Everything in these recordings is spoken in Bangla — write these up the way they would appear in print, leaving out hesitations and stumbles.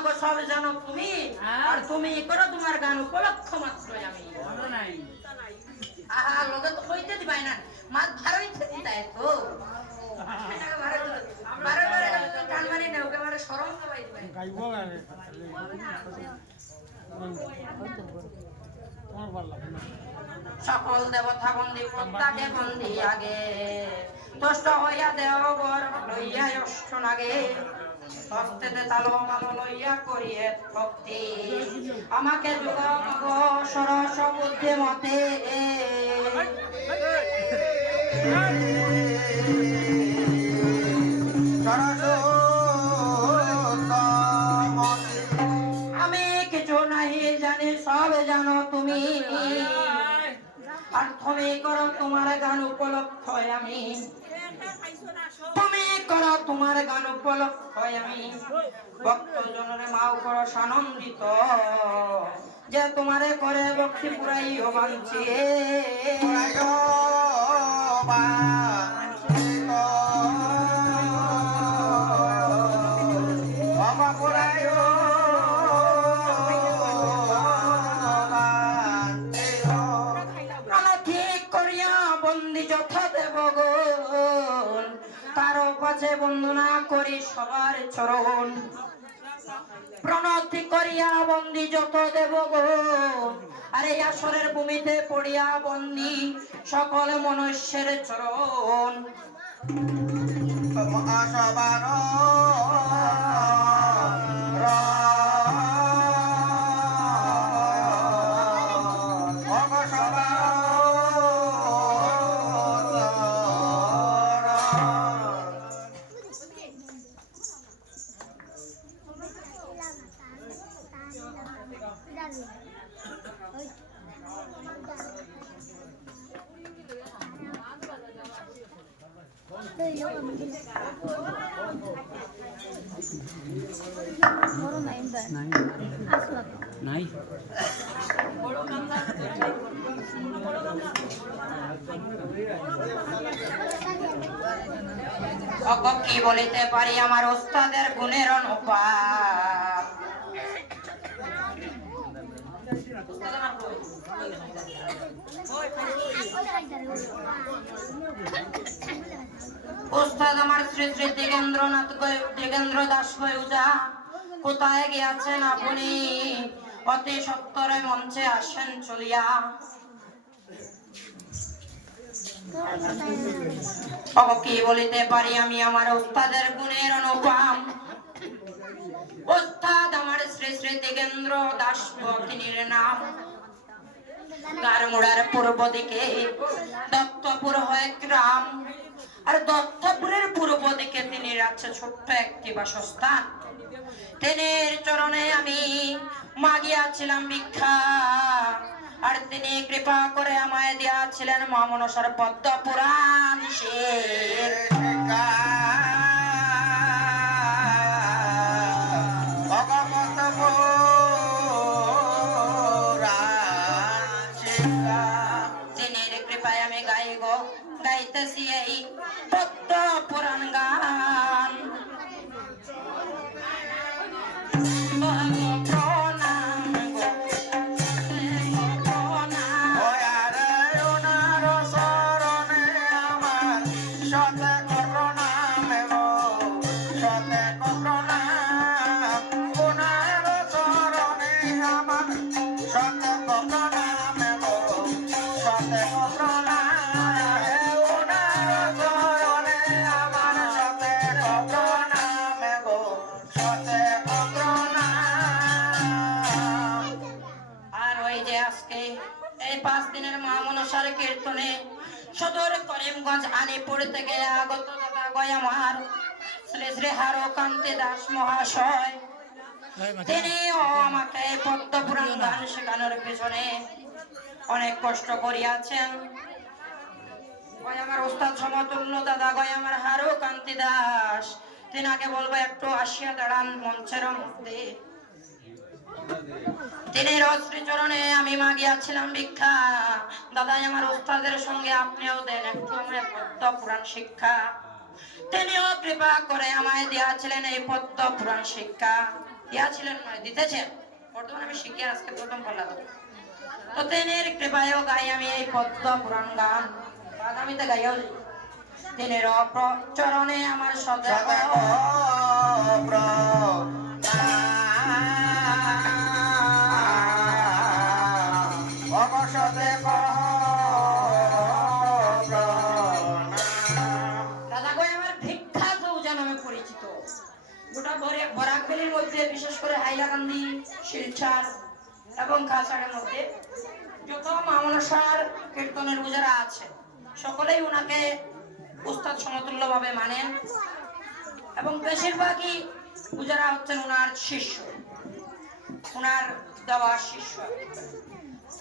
আমাকে সব জানো তুমি, আর তুমি করো তোমার গান উপলক্ষ মাত্র আমি। আহা লোকে তো কইতে দিবাই না, মাছ ভারই খেতে দেয় তো। বারে বারে গান মারি না, ওকে মানে শরম পাই দিবাই। গাইবো গানে সকল দেবতা বন্দী পদ্মাকে বন্দী আগে, তুষ্ট হইয়া দেওবর লইয়া অষ্ট নাগে, হস্তেতে তালো মালো লইয়া করিয়ে ভক্তি, আমাকে যুগ মগ সরস বুদ্ধি মতে, আমি কিছু নাহি জানি সব জানো তুমি, আর তুমি করো তোমার গান উপলক্ষ আমি, তুমি করো তোমার গান উপলক্ষ আমি, ভক্ত জনের মাও করো সানন্দিত, যে তোমারে করে ভক্তি পুরাইও বাঞ্ছি বন্দনা করি সবার চরণ, প্রণতি করিয়া বন্দি যত দেবগণ, আর এই আসরের ভূমিতে পড়িয়া বন্দি সকল মনুষ্যের চরণ। নাই কি বলিতে পারি আমার ওস্তাদের গুণের অনুপাত, ওস্তাদ আমার শ্রী শ্রী দিগেন্দ্র দাস গয়ুজা, কোথায় গিয়াছেন আপনি, অতি সত্তরে মঞ্চে আসেন চলিয়া। কি বলিতে পারি আমি আমার ওস্তাদের গুণের অনুপম, ওস্তাদ আমার শ্রী শ্রী দিগেন্দ্র দাস তিনির নাম, গারমুড়ার পূর্ব দিকে দত্তপুর হয়ে গ্রাম, আর দত্তপুরের পূর্ব দিকে তিনি আছে ছোট্ট একটি বাসস্থান, তিনির চরণে আমি মাগিয়াছিলাম ভিক্ষা, আর তিনি কৃপা করে আমায় দিয়াছিলেন মা মনসার পদ্ম পুরাণ শিক্ষা। তিনির কৃপায় আমি গাইতেছি এই পদ্ম পুরাণ গান। কীর্তনে সদর করিমগঞ্জ আলিপুর থেকে আগত দাদা গয়ামার শ্রী শ্রী হারকান্তি দাস মহাশয়, তিনিও আমাকে পদ্ম পুরাণ গান শেখানোর পিছনে অনেক কষ্ট করিয়াছেন। গয়ামার উস্তাদ সমতুল্য দাদা গয়ামার হারকান্তি দাস, তিনাকে বলবো একটু আসিয়া দাঁড়ান মঞ্চের মধ্যে। তিনি শ্রী চরণে আমি মাগিয়াছিলাম ভিক্ষা, দাদাই আমার ওস্তাদের সঙ্গে আপনিও দেন একটু আমরা পদ্ম পুরাণ শিক্ষা। তিনিও কৃপা করে আমায় দিয়াছিলেন এই পদ্ম পুরাণ শিক্ষা। ইয়া ছিলেন নয় দিতেছেন বর্তমানে আমি শিখে আজকে প্রথম করলাম তো তেনের কৃপায়ও গাই আমি এই পদ্ম পুরাণ গান আগামীতে গাইও তেনের চরণে আমার সদা বরাকবেলির মধ্যে বিশেষ করে হাইলাকান্দি শিলচর এবং কাছাড়ের মধ্যে যত মামনসার কীর্তনের পূজারা আছে সকলেই ওনাকে উস্তাদ সমতুল্য ভাবে মানেন এবং বেশিরভাগই পূজারা হচ্ছেন ওনার শিষ্য ওনার দেওয়া শিষ্য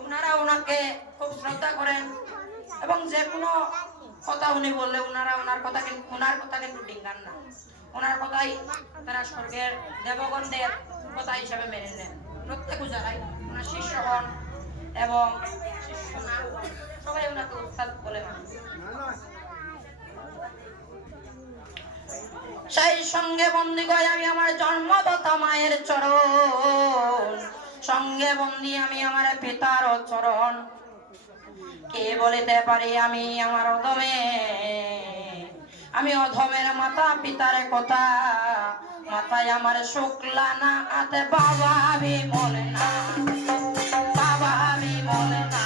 ওনারা ওনাকে খুব শ্রদ্ধা করেন এবং যে কোনো কথা উনি বললে ওনার কথা কিন্তু ডিঙ্গান না ওনার কথাই তারা স্বর্গের দেবগণদের কথা হিসাবে মেনে নেন প্রত্যেক পূজারাই ওনার শিষ্য হন এবং শিষ্য না সবাই ওনাকে উস্তাদ বলে মানে সেই সঙ্গে বন্দি কই আমি আমার জন্মদাতা মায়ের চরণ সঙ্গে বন্দি আমি আমার পিতার চরণ কে বলিতে পারি আমি আমার আমি অধমের মাতা পিতার কথা মাথায় আমার শুক্লা না আতে বাবা আমি বলে না বাবা আমি বলে না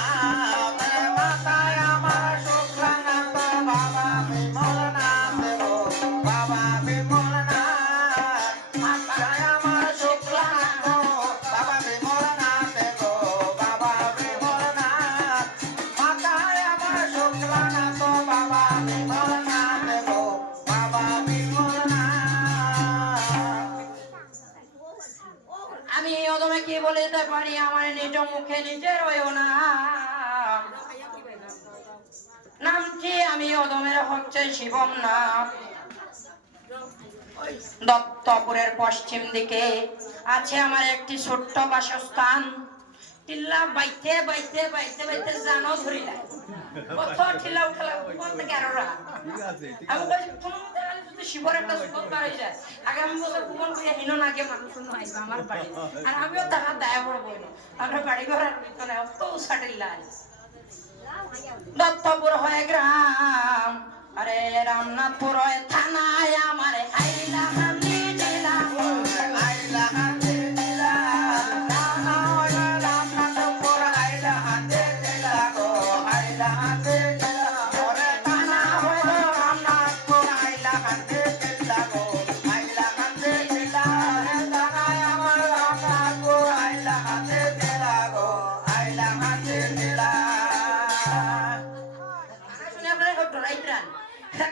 মাথায় আমার শুক্লা না বাবা আমি বলে না বাবা আমি বলে না মাথায় আমার শুক্লা না বাবা আমি বলে না বাবা আমি বলে না মাথায় আমার শুক্লা না তো বাবা আমি বলে না আমি অদমে কি বলিতে পারি আমার নিজ মুখে নিজের নামটি আমি অদমের হচ্ছে শিবম নাম দত্তপুরের পশ্চিম দিকে আছে আমার একটি ছোট্ট বাসস্থান টিল্লা বাইতে বাইতে বাইতে বাইতে জানো ধরিলা কত টিল্লা উঠালা কোন থেকে আরোরা আমি বলি যদি শিবর একটা সুন্দর বার হয়ে যায় আগামী বছর কুমন করে হিনো নাকে মানুষ আইবা আমার বাড়ি আর আমিও তারা দায় পড়বো না আমরা বাড়ি ঘর ভিতরে অত উষাটিল্লা দত্তপুর হয়ে গ্রাম আরে রামনাথপুর হয়ে থানায় আমার হাইলাকান্দি জেলা হাইলাকান্দি জেলা রামনাথপুর হাইলাকান্দি জেলা গো হাইলাকান্দি জেলা ওরে থানা হলো রামনাথপুর হাইলাকান্দি জেলা গো হাইলাকান্দি জেলা রে থানায় আমার রামনাথপুর হাইলাকান্দি জেলা গো হাইলাকান্দি জেলা শুনে আপনারা ডরাইতেন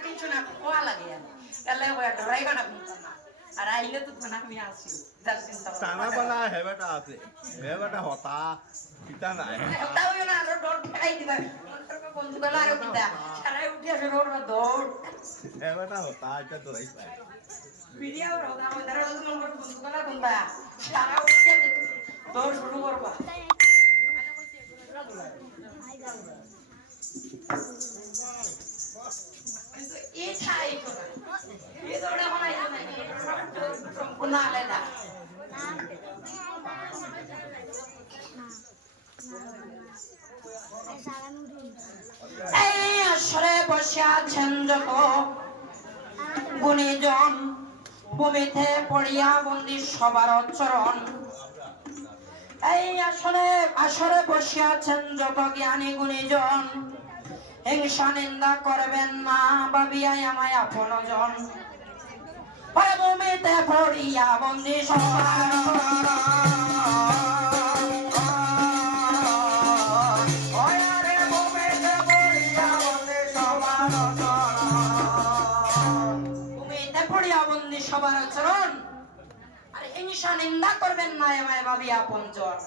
কিছু না কোয়া লাগে তাহলে ওই ডরাইবা না আর আইলে তো থানা আমি আসি যার চিন্তা টানা বালা হেবেটা আছে হেবেটা হতা পিতা নাই হতা হইও না আর ডর খাই দিবা বন্ধু গলা আর পিতা সারাই উঠি আসে রোড না দৌড় হেবেটা হতা এটা তো রাইট ভিডিও হতা ওই ধরে মন করে বন্ধু গলা কোনটা সারা উঠি দৌড় শুরু করবা কিন্তু এই ছাই কোনা এই দৌড়া বানাই না সম্পূর্ণ আলাদা এই আসরে বসে আছেন যত গুণীজন ভূমিতে পড়িয়া বন্দি সবার চরণ এই আসরে বসে আছেন যত জ্ঞানী গুণীজন হিংসা নিন্দা করবেন না ভাবিয়াই আমায় আপনজন ভূমিতে পড়িয়া বন্দি সবার সবার আচরণ আর হিংসা নিন্দা করবেন না আমায় ভাবি আপনজন।